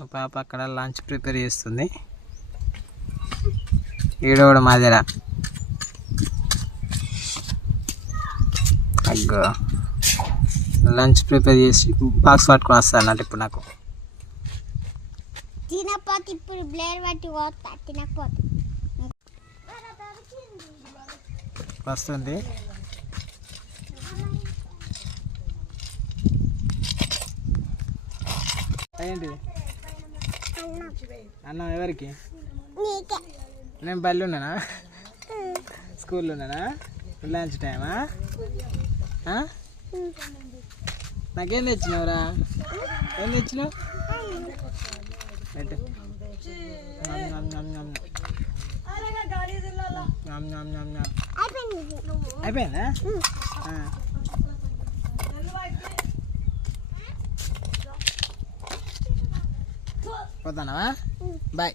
మా పాప అక్కడ లంచ్ ప్రిపేర్ చేస్తుంది. ఈడ కూడా మాదిర అగ్గో లంచ్ ప్రిపేర్ చేసి బాక్స్ పట్టుకొని వస్తాను అన్నట్టు. ఇప్పుడు నాకు తినపోతే ఇప్పుడు బ్లేడ్ పట్టి పోతా తినకపోతే వస్తుంది. ఏంటి అన్నం ఎవరికి? నేను బళ్ళు ఉన్నానా? స్కూల్లో ఉన్నానా? లంచ్ టైమా? నాకేం తెచ్చినావురా? ఏం తెచ్చినావు? అయిపోయిందా? పోతానావా? బాయ్.